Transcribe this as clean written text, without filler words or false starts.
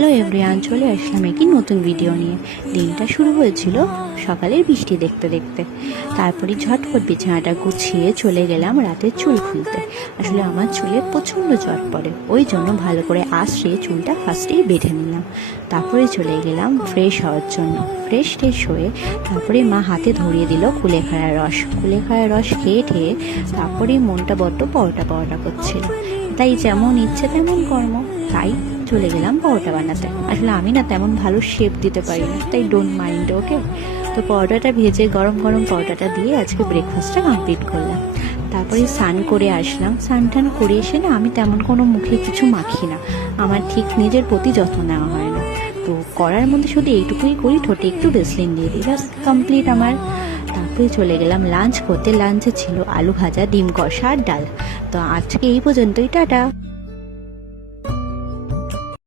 Hello everyone, চলে আসলাম একটি নতুন ভিডিও নিয়ে। দিনটা শুরু হয়েছিল সকালের বৃষ্টি দেখতে দেখতে। তারপরে ঝটপট বিছানাটা গুছিয়ে চলে গেলাম রাতের চুল খুলতে। আসলে আমার চুলে প্রচণ্ড জট পড়ে, ওই জন্য ভালো করে আঁচড়ে চুলটা ফার্স্টেই বেঁধে নিলাম। তারপরে চলে গেলাম ফ্রেশ হওয়ার জন্য। ফ্রেশ হয়ে তারপরে মা হাতে ধরিয়ে দিল কুলেখাড়ার রস। কুলেখাড়ার রস খেয়ে ঠেয়ে তারপরে মনটা বড্ড পরোটা পরোটা করছিল। তাই যেমন ইচ্ছে তেমন কর্ম, তাই চলে গেলাম পরোটা বানাতে। আসলে আমি না তেমন ভালো শেপ দিতে পারি না, তাই ডোন্ট মাইন্ড, ওকে। তো পরোটাটা ভেজে গরম গরম পরোটাটা দিয়ে আজকে ব্রেকফাস্টটা কমপ্লিট করলাম। তারপরে স্নান করে আসলাম। স্নান টান করে এসে না আমি তেমন কোনো মুখে কিছু মাখি না, আমার ঠিক নিজের প্রতি যত্ন নেওয়া হয় না। তো করার মধ্যে শুধু এইটুকুই করি, ঠোঁটে একটু ভেসলিন দিয়ে দিই, ব্যাস কমপ্লিট আমার। তারপরে চলে গেলাম লাঞ্চ করতে। লাঞ্চে ছিল আলু ভাজা, ডিম কষা আর ডাল। তো আজকে এই পর্যন্তই, টাটা।